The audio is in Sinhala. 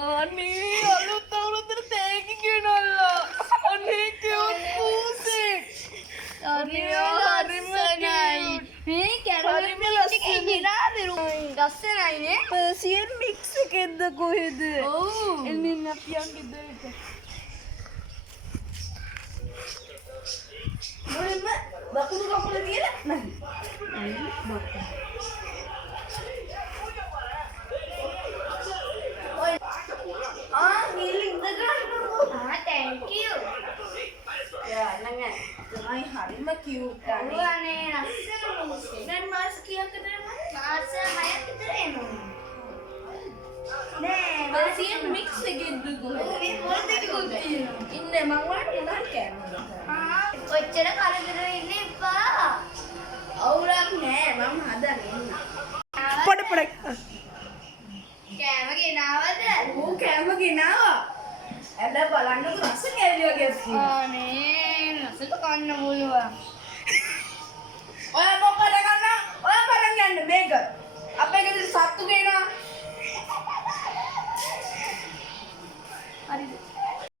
අනේ අලුත් අවුරුද්දට තෑගි කියනල්ලා. අනේ කියුත් පූසෙක්. අනේ හරිමයි. මේ කැරමල් එකේ ගිරාද ලස්සනයිනේ. පර්සියන් මික්ස් එකෙන්ද කොහෙද? ඔව්. එන්න අපි යන් ගෙදරට. මොකද බකුණු කපල තියලා නැහැ. Thank you. තමයි හරිම කියුට් අනේ. අනේ ලස්සන මිනිස්සෙක්. දැන් මාස කීයක් විතර මාස 6ක් විතර එනවා. නෑ පර්සියන් මික්ස් එකෙන්ද කොහෙද? මේ මොකද කිව්වොත් තියෙනවා. ඉන්නේ මං වාට මොනවද කෑමද? ඔච්චර කරදර වෙන්න එපා. අවුලක් නෑ මම හදන්න එන්න. පොඩ පොඩ කෑම ගෙනාවද? ඌ කෑම ගෙනාවා. ඇද බලන්නකො රස කෑලි වගේ තියෙනවා. අනේ නැසට කන්න පුළුවන්. ඔය මොකද ගන්න? ඔය බලන් යන්න මේක. අපේ ගෙදර